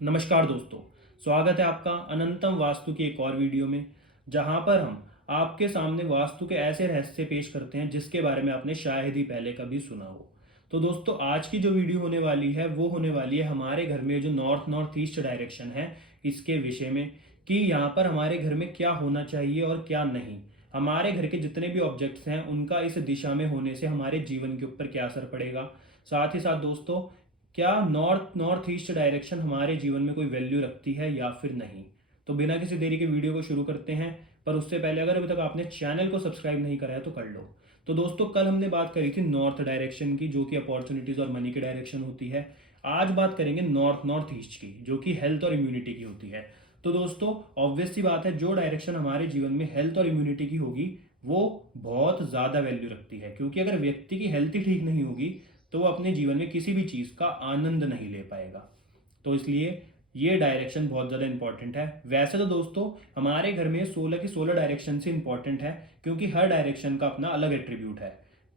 नमस्कार दोस्तों। स्वागत है आपका अनंतम वास्तु की एक और वीडियो में, जहां पर हम आपके सामने वास्तु के ऐसे रहस्य पेश करते हैं जिसके बारे में आपने शायद ही पहले कभी सुना हो। तो दोस्तों, आज की जो वीडियो होने वाली है वो होने वाली है हमारे घर में जो नॉर्थ नॉर्थ ईस्ट डायरेक्शन है इसके विषय में, कि यहाँ पर हमारे घर में क्या होना चाहिए और क्या नहीं। हमारे घर के जितने भी ऑब्जेक्ट्स हैं उनका इस दिशा में होने से हमारे जीवन के ऊपर क्या असर पड़ेगा। साथ ही साथ दोस्तों, क्या नॉर्थ नॉर्थ ईस्ट डायरेक्शन हमारे जीवन में कोई वैल्यू रखती है या फिर नहीं। तो बिना किसी देरी के वीडियो को शुरू करते हैं, पर उससे पहले अगर अभी तक आपने चैनल को सब्सक्राइब नहीं करा है तो कर लो। तो दोस्तों, कल हमने बात करी थी नॉर्थ डायरेक्शन की, जो कि अपॉर्चुनिटीज और मनी की डायरेक्शन होती है। आज बात करेंगे नॉर्थ नॉर्थ ईस्ट की, जो कि हेल्थ और इम्यूनिटी की होती है। तो दोस्तों, ऑब्वियस सी बात है, जो डायरेक्शन हमारे जीवन में हेल्थ और इम्यूनिटी की होगी वो बहुत ज़्यादा वैल्यू रखती है, क्योंकि अगर व्यक्ति की हेल्थ ही ठीक नहीं होगी तो वो अपने जीवन में किसी भी चीज़ का आनंद नहीं ले पाएगा। तो इसलिए ये डायरेक्शन बहुत ज़्यादा इंपॉर्टेंट है। वैसे तो दोस्तों, हमारे घर में 16 की 16 डायरेक्शन से इंपॉर्टेंट है, क्योंकि हर डायरेक्शन का अपना अलग एट्रीब्यूट है।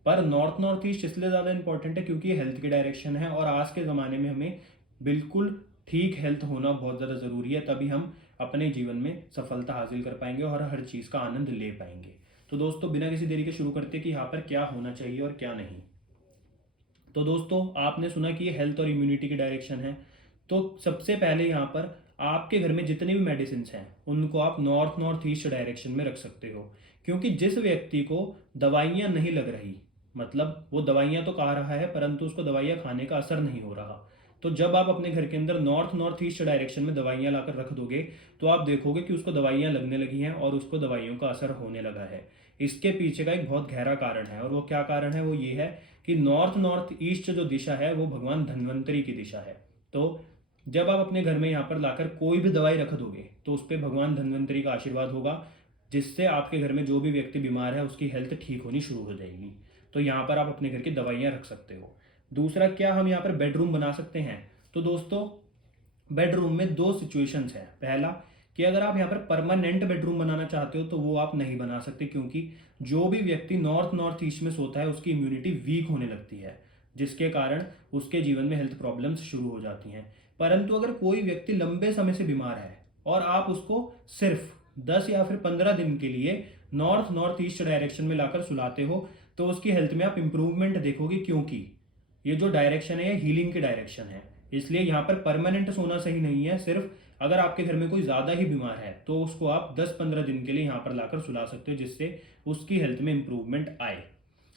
पर नॉर्थ नॉर्थ ईस्ट इसलिए ज़्यादा इंपॉर्टेंट है क्योंकि ये हेल्थ की डायरेक्शन है, और आज के ज़माने में हमें बिल्कुल ठीक हेल्थ होना बहुत ज़्यादा ज़रूरी है, तभी हम अपने जीवन में सफलता हासिल कर पाएंगे और हर चीज़ का आनंद ले पाएंगे। तो दोस्तों, बिना किसी देरी के शुरू करते हैं कि यहाँ पर क्या होना चाहिए और क्या नहीं। तो दोस्तों, आपने सुना कि ये हेल्थ और इम्यूनिटी की डायरेक्शन है। तो सबसे पहले यहाँ पर आपके घर में जितनी भी मेडिसिन हैं उनको आप नॉर्थ नॉर्थ ईस्ट डायरेक्शन में रख सकते हो, क्योंकि जिस व्यक्ति को दवाइयाँ नहीं लग रही, मतलब वो दवाइयाँ तो खा रहा है परंतु उसको दवाइयाँ खाने का असर नहीं हो रहा, तो जब आप अपने घर के अंदर नॉर्थ नॉर्थ ईस्ट डायरेक्शन में दवाइयाँ लाकर रख दोगे तो आप देखोगे कि उसको दवाइयाँ लगने लगी हैं और उसको दवाइयों का असर होने लगा है। इसके पीछे का एक बहुत गहरा कारण है, और वो क्या कारण है, वो ये है कि नॉर्थ नॉर्थ ईस्ट जो दिशा है वो भगवान धन्वंतरी की दिशा है। तो जब आप अपने घर में यहाँ पर लाकर कोई भी दवाई रख दोगे तो उस पर भगवान धन्वंतरी का आशीर्वाद होगा, जिससे आपके घर में जो भी व्यक्ति बीमार है उसकी हेल्थ ठीक होनी शुरू हो जाएगी। तो यहाँ पर आप अपने घर की दवाइयाँ रख सकते हो। दूसरा, क्या हम यहाँ पर बेडरूम बना सकते हैं? तो दोस्तों, बेडरूम में दो सिचुएशंस हैं। पहला, कि अगर आप यहाँ पर परमानेंट बेडरूम बनाना चाहते हो तो वो आप नहीं बना सकते, क्योंकि जो भी व्यक्ति नॉर्थ नॉर्थ ईस्ट में सोता है उसकी इम्यूनिटी वीक होने लगती है, जिसके कारण उसके जीवन में हेल्थ प्रॉब्लम्स शुरू हो जाती हैं। परंतु अगर कोई व्यक्ति लंबे समय से बीमार है और आप उसको सिर्फ 10 या फिर 15 दिन के लिए नॉर्थ नॉर्थ ईस्ट डायरेक्शन में लाकर सुलाते हो तो उसकी हेल्थ में आप इंप्रूवमेंट देखोगे, क्योंकि ये जो डायरेक्शन है ये हीलिंग की डायरेक्शन है। इसलिए यहाँ पर परमानेंट सोना सही नहीं है। सिर्फ अगर आपके घर में कोई ज़्यादा ही बीमार है तो उसको आप 10-15 दिन के लिए यहाँ पर लाकर सुला सकते हो, जिससे उसकी हेल्थ में इंप्रूवमेंट आए।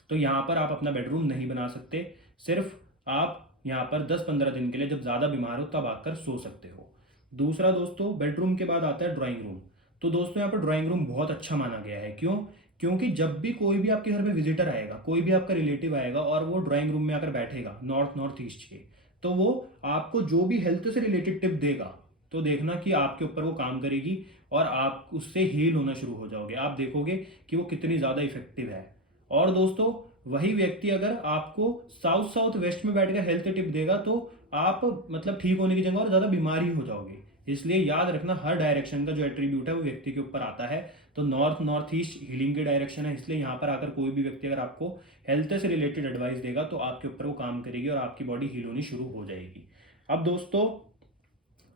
तो यहाँ पर आप अपना बेडरूम नहीं बना सकते। सिर्फ आप यहाँ पर 10-15 दिन के लिए जब ज़्यादा बीमार हो तब आकर सो सकते हो। दूसरा दोस्तों, बेडरूम के बाद आता है ड्राइंग रूम। तो दोस्तों, यहाँ पर ड्राइंग रूम बहुत अच्छा माना गया है। क्यों? क्योंकि जब भी कोई भी आपके घर में विजिटर आएगा, कोई भी आपका रिलेटिव आएगा और वो ड्राइंग रूम में आकर बैठेगा नॉर्थ नॉर्थ ईस्ट के, तो वो आपको जो भी हेल्थ से रिलेटेड टिप देगा तो देखना कि आपके ऊपर वो काम करेगी और आप उससे हील होना शुरू हो जाओगे। आप देखोगे कि वो कितनी ज़्यादा इफेक्टिव है। और दोस्तों, वही व्यक्ति अगर आपको साउथ साउथ वेस्ट में बैठकर हेल्थ टिप देगा तो आप मतलब ठीक होने की जगह और ज़्यादा बीमार ही हो जाओगे। इसलिए याद रखना, हर डायरेक्शन का जो एट्रीब्यूट है वो व्यक्ति के ऊपर आता है। तो नॉर्थ नॉर्थ ईस्ट हीलिंग की डायरेक्शन है, इसलिए यहाँ पर आकर कोई भी व्यक्ति अगर आपको हेल्थ से रिलेटेड एडवाइस देगा तो आपके ऊपर वो काम करेगी और आपकी बॉडी हील होनी शुरू हो जाएगी। अब दोस्तों,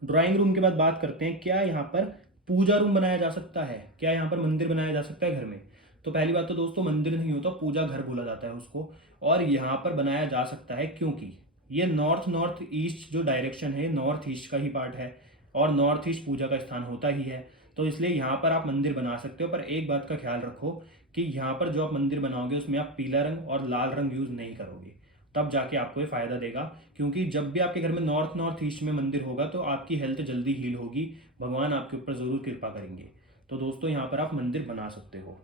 ड्राइंग रूम के बाद बात करते हैं, क्या यहाँ पर पूजा रूम बनाया जा सकता है? क्या यहाँ पर मंदिर बनाया जा सकता है घर में? तो पहली बात तो दोस्तों, मंदिर नहीं होता, पूजा घर बोला जाता है उसको। और यहाँ पर बनाया जा सकता है क्योंकि ये नॉर्थ नॉर्थ ईस्ट जो डायरेक्शन है नॉर्थ ईस्ट का ही पार्ट है, और नॉर्थ ईस्ट पूजा का स्थान होता ही है। तो इसलिए यहाँ पर आप मंदिर बना सकते हो, पर एक बात का ख्याल रखो कि यहाँ पर जो आप मंदिर बनाओगे उसमें आप पीला रंग और लाल रंग यूज़ नहीं करोगे, तब जाके आपको ये फायदा देगा। क्योंकि जब भी आपके घर में नॉर्थ नॉर्थ ईस्ट में मंदिर होगा तो आपकी हेल्थ जल्दी हील होगी, भगवान आपके ऊपर ज़रूर कृपा करेंगे। तो दोस्तों, यहाँ पर आप मंदिर बना सकते हो।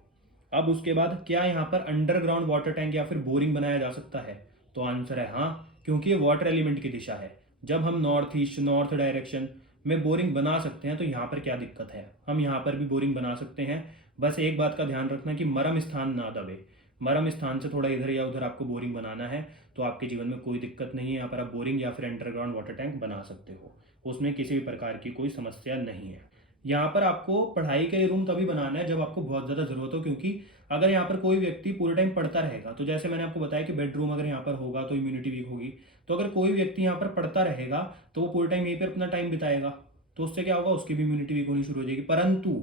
अब उसके बाद, क्या यहाँ पर अंडरग्राउंड वाटर टैंक या फिर बोरिंग बनाया जा सकता है? तो आंसर है हाँ, क्योंकि ये वाटर एलिमेंट की दिशा है। जब हम नॉर्थ ईस्ट नॉर्थ डायरेक्शन में बोरिंग बना सकते हैं तो यहाँ पर क्या दिक्कत है, हम यहाँ पर भी बोरिंग बना सकते हैं। बस एक बात का ध्यान रखना कि मरम स्थान ना दबे। मरम स्थान से थोड़ा इधर या उधर आपको बोरिंग बनाना है तो आपके जीवन में कोई दिक्कत नहीं है। यहाँ पर आप बोरिंग या फिर अंडरग्राउंड वाटर टैंक बना सकते हो, उसमें किसी भी प्रकार की कोई समस्या नहीं है। यहाँ पर आपको पढ़ाई के लिए रूम तभी बनाना है जब आपको बहुत ज़्यादा ज़रूरत हो, क्योंकि अगर यहाँ पर कोई व्यक्ति पूरे टाइम पढ़ता रहेगा, तो जैसे मैंने आपको बताया कि बेडरूम अगर यहाँ पर होगा तो इम्यूनिटी वीक होगी। तो अगर कोई व्यक्ति यहाँ पर पढ़ता रहेगा तो वो पूरे टाइम यहीं पर अपना टाइम बिताएगा, तो उससे क्या होगा, उसकी भी इम्यूनिटी वीक होनी शुरू हो जाएगी। परंतु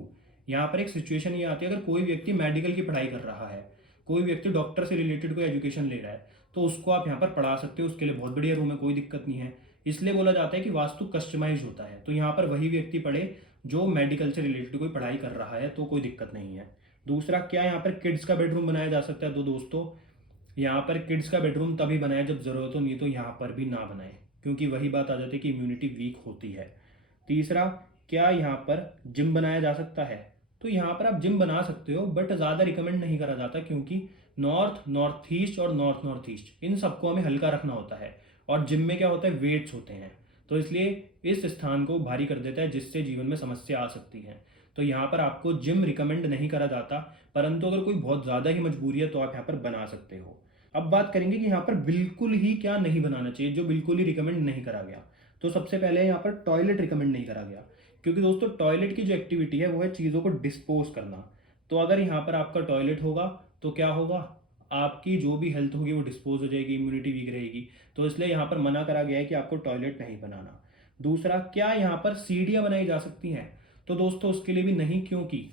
यहाँ पर एक सिचुएशन ये आती है, अगर कोई व्यक्ति मेडिकल की पढ़ाई कर रहा है, कोई व्यक्ति डॉक्टर से रिलेटेड कोई एजुकेशन ले रहा है, तो उसको आप यहाँ पर पढ़ा सकते हो, उसके लिए बहुत बढ़िया रूम है, कोई दिक्कत नहीं है। इसलिए बोला जाता है कि वास्तु कस्टमाइज होता है। तो यहाँ पर वही व्यक्ति पढ़े जो मेडिकल से रिलेटेड कोई पढ़ाई कर रहा है, तो कोई दिक्कत नहीं है। दूसरा, क्या यहाँ पर किड्स का बेडरूम बनाया जा सकता है? तो दोस्तों यहाँ पर किड्स का बेडरूम तभी बनाया जब ज़रूरत हो, नहीं तो यहाँ पर भी ना बनाए, क्योंकि वही बात आ जाती है कि इम्यूनिटी वीक होती है। तीसरा, क्या यहाँ पर जिम बनाया जा सकता है? तो यहाँ पर आप जिम बना सकते हो, बट ज़्यादा रिकमेंड नहीं करा जाता, क्योंकि नॉर्थ नॉर्थ ईस्ट और नॉर्थ नॉर्थ ईस्ट इन सबको हमें हल्का रखना होता है, और जिम में क्या होता है, वेट्स होते हैं, तो इसलिए इस स्थान को भारी कर देता है, जिससे जीवन में समस्या आ सकती है। तो यहाँ पर आपको जिम रिकमेंड नहीं करा जाता, परंतु अगर कोई बहुत ज़्यादा ही मजबूरी है तो आप यहाँ पर बना सकते हो। अब बात करेंगे कि यहाँ पर बिल्कुल ही क्या नहीं बनाना चाहिए, जो बिल्कुल ही रिकमेंड नहीं करा गया। तो सबसे पहले यहाँ पर टॉयलेट रिकमेंड नहीं करा गया, क्योंकि दोस्तों टॉयलेट की जो एक्टिविटी है वो है चीज़ों को डिस्पोज करना। तो अगर यहाँ पर आपका टॉयलेट होगा तो क्या होगा, आपकी जो भी हेल्थ होगी वो डिस्पोज हो जाएगी, इम्यूनिटी वीक रहेगी। तो इसलिए यहाँ पर मना करा गया है कि आपको टॉयलेट नहीं बनाना। दूसरा, क्या यहाँ पर सीढ़ियाँ बनाई जा सकती हैं? तो दोस्तों उसके लिए भी नहीं, क्योंकि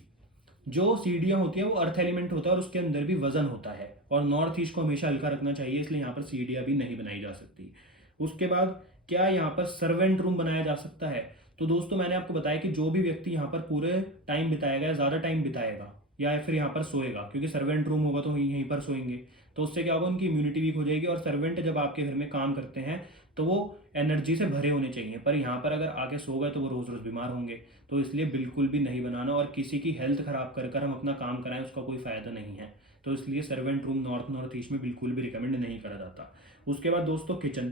जो सीढ़ियाँ होती हैं वो अर्थ एलिमेंट होता है और उसके अंदर भी वजन होता है, और नॉर्थ ईस्ट को हमेशा हल्का रखना चाहिए, इसलिए यहाँ पर सीढ़ियाँ भी नहीं बनाई जा सकती। उसके बाद, क्या यहाँ पर सर्वेंट रूम बनाया जा सकता है? तो दोस्तों मैंने आपको बताया कि जो भी व्यक्ति यहाँ पर पूरे टाइम बिताएगा या ज़्यादा टाइम बिताएगा या फिर यहाँ पर सोएगा, क्योंकि सर्वेंट रूम होगा तो यहीं पर सोएंगे, तो उससे क्या होगा, उनकी इम्यूनिटी वीक हो जाएगी। और सर्वेंट जब आपके घर में काम करते हैं तो वो एनर्जी से भरे होने चाहिए, पर यहाँ पर अगर आके सो गए तो वो रोज़ रोज़ बीमार होंगे। तो इसलिए बिल्कुल भी नहीं बनाना, और किसी की हेल्थ खराब कर कर हम अपना काम कराएं उसका कोई फ़ायदा नहीं है। तो इसलिए servant room north north east में बिल्कुल भी रिकमेंड नहीं करा जाता। उसके बाद दोस्तों किचन।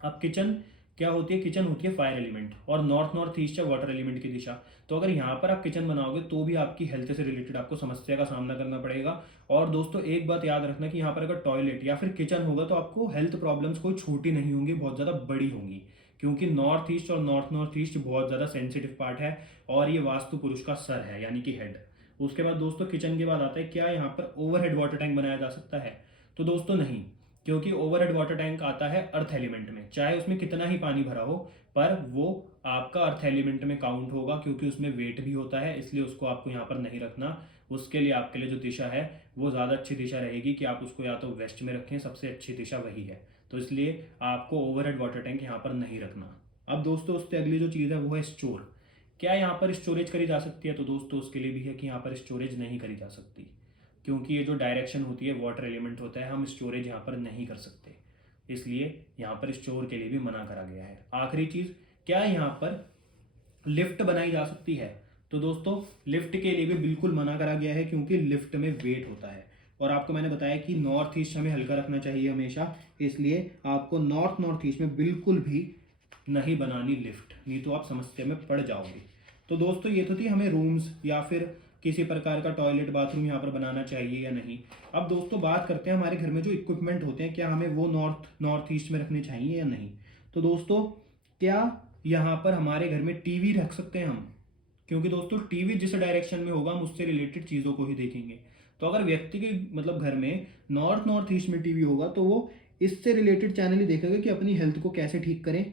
अब किचन क्या होती है, किचन होती है फायर एलिमेंट, और नॉर्थ नॉर्थ ईस्ट है वाटर एलिमेंट की दिशा। तो अगर यहाँ पर आप किचन बनाओगे तो भी आपकी हेल्थ से रिलेटेड आपको समस्या का सामना करना पड़ेगा। और दोस्तों एक बात याद रखना कि यहाँ पर अगर टॉयलेट या फिर किचन होगा तो आपको हेल्थ प्रॉब्लम्स कोई छोटी नहीं होंगी, बहुत ज़्यादा बड़ी होंगी, क्योंकि नॉर्थ ईस्ट और नॉर्थ नॉर्थ ईस्ट बहुत ज़्यादा सेंसिटिव पार्ट है, और ये वास्तु पुरुष का सर है, यानी कि हेड। उसके बाद दोस्तों किचन के बाद आता है, क्या यहाँ पर ओवरहेड वाटर टैंक बनाया जा सकता है? तो दोस्तों नहीं, क्योंकि ओवरहेड वाटर टैंक आता है अर्थ एलिमेंट में, चाहे उसमें कितना ही पानी भरा हो, पर वो आपका अर्थ एलिमेंट में काउंट होगा, क्योंकि उसमें वेट भी होता है, इसलिए उसको आपको यहाँ पर नहीं रखना। उसके लिए आपके लिए जो दिशा है वो ज़्यादा अच्छी दिशा रहेगी कि आप उसको या तो वेस्ट में रखें, सबसे अच्छी दिशा वही है। तो इसलिए आपको ओवरहेड वाटर टैंक यहाँ पर नहीं रखना। अब दोस्तों उससे अगली जो चीज़ है वो है स्टोर। क्या यहाँ पर स्टोरेज करी जा सकती है? तो दोस्तों उसके लिए भी है कि यहाँ पर स्टोरेज नहीं करी जा सकती, क्योंकि ये जो डायरेक्शन होती है वाटर एलिमेंट होता है, हम स्टोरेज यहाँ पर नहीं कर सकते, इसलिए यहाँ पर स्टोर के लिए भी मना करा गया है। आखिरी चीज़, क्या यहाँ पर लिफ्ट बनाई जा सकती है? तो दोस्तों लिफ्ट के लिए भी बिल्कुल मना करा गया है, क्योंकि लिफ्ट में वेट होता है, और आपको मैंने बताया कि नॉर्थ ईस्ट हमें हल्का रखना चाहिए हमेशा, इसलिए आपको नॉर्थ नॉर्थ ईस्ट में बिल्कुल भी नहीं बनानी लिफ्ट, नहीं तो आप समस्या में पड़ जाओगे। तो दोस्तों ये तो थी हमें रूम्स या फिर किसी प्रकार का टॉयलेट बाथरूम यहाँ पर बनाना चाहिए या नहीं। अब दोस्तों बात करते हैं हमारे घर में जो इक्विपमेंट होते हैं, क्या हमें वो नॉर्थ नॉर्थ ईस्ट में रखने चाहिए या नहीं। तो दोस्तों क्या यहाँ पर हमारे घर में टीवी रख सकते हैं हम? क्योंकि दोस्तों टीवी जिस डायरेक्शन में होगा हम उससे रिलेटेड चीज़ों को ही देखेंगे। तो अगर व्यक्ति के मतलब घर में नॉर्थ नॉर्थ ईस्ट में टीवी होगा तो वो इससे रिलेटेड चैनल ही देखेगा कि अपनी हेल्थ को कैसे ठीक करें।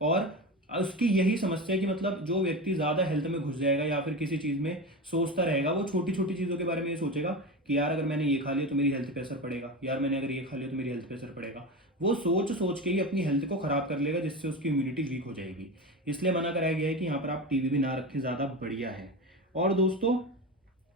और उसकी यही समस्या है कि मतलब जो व्यक्ति ज़्यादा हेल्थ में घुस जाएगा या फिर किसी चीज़ में सोचता रहेगा, वो छोटी छोटी चीज़ों के बारे में ये सोचेगा कि यार अगर मैंने ये खा लिया तो मेरी हेल्थ पे असर पड़ेगा, यार मैंने अगर ये खा लिया तो मेरी हेल्थ पे असर पड़ेगा। वो सोच सोच के ही अपनी हेल्थ को ख़राब कर लेगा, जिससे उसकी इम्यूनिटी वीक हो जाएगी। इसलिए मना कराया गया है कि यहाँ पर आप टीवी भी ना रखें, ज़्यादा बढ़िया है। और दोस्तों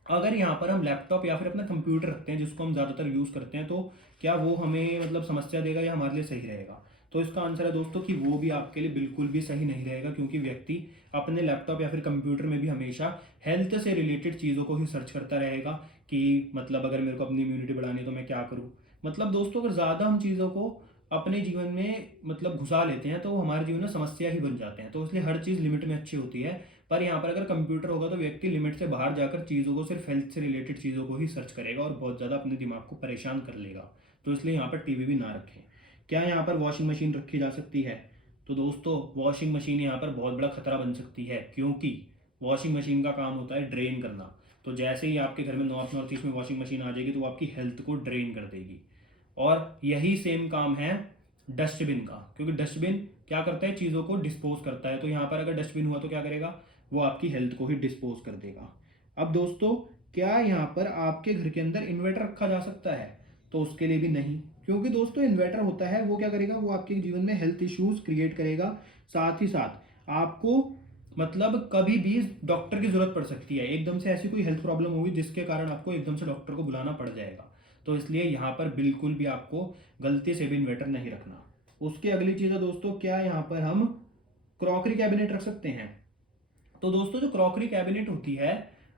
अगर यहाँ पर हम लैपटॉप या फिर अपना कंप्यूटर रखते हैं जिसको हम ज़्यादातर यूज़ करते हैं, तो क्या वो हमें मतलब समस्या देगा या हमारे लिए सही रहेगा? तो इसका आंसर है दोस्तों कि वो भी आपके लिए बिल्कुल भी सही नहीं रहेगा, क्योंकि व्यक्ति अपने लैपटॉप या फिर कंप्यूटर में भी हमेशा हेल्थ से रिलेटेड चीज़ों को ही सर्च करता रहेगा कि मतलब अगर मेरे को अपनी इम्यूनिटी बढ़ानी है तो मैं क्या करूँ। मतलब दोस्तों अगर ज़्यादा हम चीज़ों को अपने जीवन में मतलब घुसा लेते हैं तो वो हमारे जीवन में समस्या ही बन जाते हैं। तो इसलिए हर चीज़ लिमिट में अच्छी होती है, पर यहाँ पर अगर कंप्यूटर होगा तो व्यक्ति लिमिट से बाहर जाकर चीज़ों को, सिर्फ हेल्थ से रिलेटेड चीज़ों को ही सर्च करेगा और बहुत ज़्यादा अपने दिमाग को परेशान कर लेगा। तो इसलिए यहाँ पर टीवी भी ना रखें। क्या यहाँ पर वॉशिंग मशीन रखी जा सकती है? तो दोस्तों वॉशिंग मशीन यहाँ पर बहुत बड़ा खतरा बन सकती है, क्योंकि वॉशिंग मशीन का काम होता है ड्रेन करना। तो जैसे ही आपके घर में नॉर्थ ईस्ट में वॉशिंग मशीन आ जाएगी तो वो आपकी हेल्थ को ड्रेन कर देगी। और यही सेम काम है डस्टबिन का, क्योंकि डस्टबिन क्या करता है, चीज़ों को डिस्पोज करता है। तो यहाँ पर अगर डस्टबिन हुआ तो क्या करेगा, वो आपकी हेल्थ को ही डिस्पोज कर देगा। अब दोस्तों, क्या यहाँ पर आपके घर के अंदर इन्वर्टर रखा जा सकता है? तो उसके लिए भी नहीं, क्योंकि दोस्तों इन्वर्टर होता है वो क्या करेगा, वो आपके जीवन में हेल्थ इश्यूज क्रिएट करेगा। साथ ही साथ आपको मतलब कभी भी डॉक्टर की जरूरत पड़ सकती है, एकदम से ऐसी कोई हेल्थ प्रॉब्लम होगी जिसके कारण आपको एकदम से डॉक्टर को बुलाना पड़ जाएगा। तो इसलिए यहाँ पर बिल्कुल भी आपको गलती से भी इन्वर्टर नहीं रखना। उसकी अगली चीज़ है दोस्तों, क्या यहाँ पर हम क्रॉकरी कैबिनेट रख सकते हैं? तो दोस्तों जो क्रॉकरी कैबिनेट होती है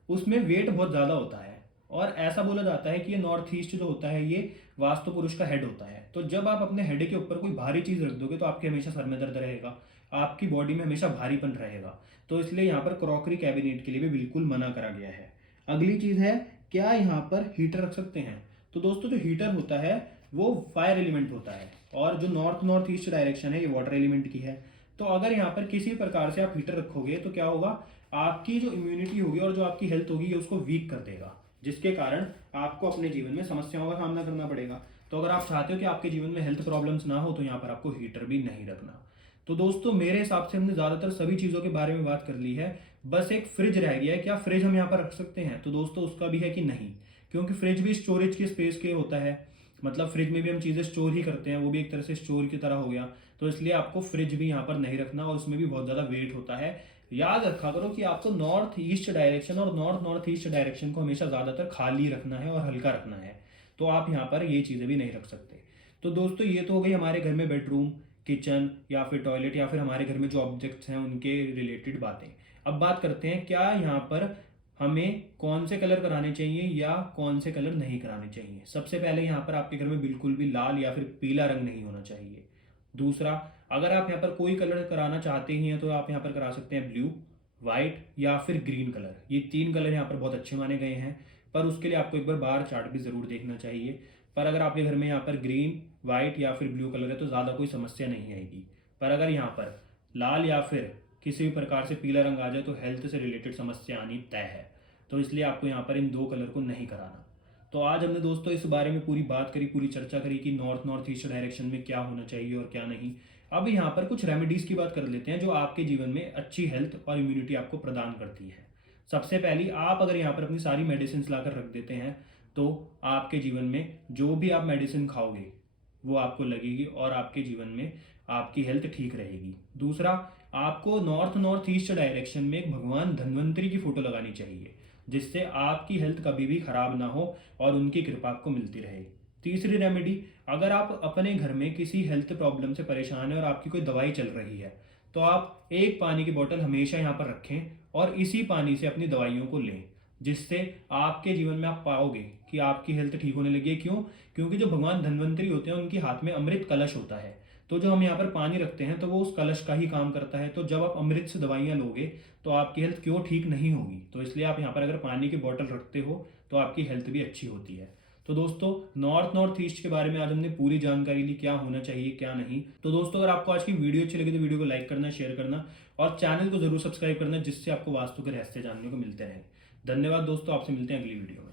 उसमें वेट बहुत ज़्यादा होता है, और ऐसा बोला जाता है कि ये नॉर्थ ईस्ट जो होता है ये वास्तु पुरुष का हेड होता है। तो जब आप अपने हेड के ऊपर कोई भारी चीज़ रख दोगे तो आपके हमेशा सर में दर्द रहेगा, आपकी बॉडी में हमेशा भारीपन रहेगा। तो इसलिए यहाँ पर क्रॉकरी कैबिनेट के लिए भी बिल्कुल मना करा गया है। अगली चीज़ है, क्या यहाँ पर हीटर रख सकते हैं? तो दोस्तों जो हीटर होता है वो फायर एलिमेंट होता है, और जो नॉर्थ ईस्ट डायरेक्शन है ये वाटर एलिमेंट की है। तो अगर यहाँ पर किसी प्रकार से आप हीटर रखोगे तो क्या होगा, आपकी जो इम्यूनिटी होगी और जो आपकी हेल्थ होगी ये उसको वीक कर देगा, जिसके कारण आपको अपने जीवन में समस्याओं का सामना करना पड़ेगा। तो अगर आप चाहते हो कि आपके जीवन में हेल्थ प्रॉब्लम्स ना हो तो यहाँ पर आपको हीटर भी नहीं रखना। तो दोस्तों मेरे हिसाब से हमने ज़्यादातर सभी चीज़ों के बारे में बात कर ली है। बस एक फ्रिज रह गया है, क्या फ्रिज हम यहाँ पर रख सकते हैं? तो दोस्तों उसका भी है कि नहीं, क्योंकि फ्रिज भी स्टोरेज के स्पेस के होता है, मतलब फ्रिज में भी हम चीज़ें स्टोर ही करते हैं, वो भी एक तरह से स्टोर की तरह हो गया। तो इसलिए आपको फ्रिज भी यहाँ पर नहीं रखना, और उसमें भी बहुत ज़्यादा वेट होता है। याद रखा करो कि आपको नॉर्थ ईस्ट डायरेक्शन और नॉर्थ ईस्ट डायरेक्शन को हमेशा ज़्यादातर खाली रखना है और हल्का रखना है। तो आप यहाँ पर ये चीज़ें भी नहीं रख सकते। तो दोस्तों ये तो हो गई हमारे घर में बेडरूम, किचन या फिर टॉयलेट या फिर हमारे घर में जो ऑब्जेक्ट्स हैं उनके रिलेटेड बातें। अब बात करते हैं, क्या यहाँ पर हमें कौन से कलर कराने चाहिए या कौन से कलर नहीं कराने चाहिए। सबसे पहले यहाँ पर आपके घर में बिल्कुल भी लाल या फिर पीला रंग नहीं होना चाहिए। दूसरा, अगर आप यहाँ पर कोई कलर कराना चाहते ही हैं तो आप यहाँ पर करा सकते हैं ब्लू, वाइट या फिर ग्रीन कलर। ये तीन कलर यहाँ पर बहुत अच्छे माने गए हैं, पर उसके लिए आपको एक बार बार चार्ट भी ज़रूर देखना चाहिए। पर अगर आपके घर में यहाँ पर ग्रीन, वाइट या फिर ब्लू कलर है तो ज़्यादा कोई समस्या नहीं आएगी। पर अगर यहाँ पर लाल या फिर किसी भी प्रकार से पीला रंग आ जाए तो हेल्थ से रिलेटेड समस्या आनी तय है। तो इसलिए आपको यहाँ पर इन दो कलर को नहीं कराना। तो आज हमने दोस्तों इस बारे में पूरी बात करी, पूरी चर्चा करी कि नॉर्थ ईस्ट डायरेक्शन में क्या होना चाहिए और क्या नहीं। अब यहाँ पर कुछ रेमेडीज़ की बात कर लेते हैं जो आपके जीवन में अच्छी हेल्थ और इम्यूनिटी आपको प्रदान करती है। सबसे पहली, आप अगर यहाँ पर अपनी सारी मेडिसिन लाकर रख देते हैं तो आपके जीवन में जो भी आप मेडिसिन खाओगे वो आपको लगेगी और आपके जीवन में आपकी हेल्थ ठीक रहेगी। दूसरा, आपको नॉर्थ ईस्ट डायरेक्शन में एक भगवान धन्वंतरी की फोटो लगानी चाहिए, जिससे आपकी हेल्थ कभी भी खराब ना हो और उनकी कृपा आपको मिलती रहे। तीसरी रेमेडी, अगर आप अपने घर में किसी हेल्थ प्रॉब्लम से परेशान है और आपकी कोई दवाई चल रही है तो आप एक पानी की बोतल हमेशा यहाँ पर रखें और इसी पानी से अपनी दवाइयों को लें, जिससे आपके जीवन में आप पाओगे कि आपकी हेल्थ ठीक होने लगी है। क्यों? क्योंकि जो भगवान धन्वंतरी होते हैं उनके हाथ में अमृत कलश होता है। तो जो हम यहाँ पर पानी रखते हैं तो वो उस कलश का ही काम करता है। तो जब आप अमृत से दवाइयाँ लोगे तो आपकी हेल्थ क्यों ठीक नहीं होगी। तो इसलिए आप यहाँ पर अगर पानी की बोतल रखते हो तो आपकी हेल्थ भी अच्छी होती है। तो दोस्तों नॉर्थ ईस्ट के बारे में आज हमने पूरी जानकारी ली, क्या होना चाहिए क्या नहीं। तो दोस्तों अगर आपको आज की वीडियो अच्छी लगी तो वीडियो को लाइक करना, शेयर करना और चैनल को जरूर सब्सक्राइब करना, जिससे आपको वास्तु के रहस्य जानने को मिलते रहें। धन्यवाद दोस्तों, आपसे मिलते हैं अगली वीडियो में।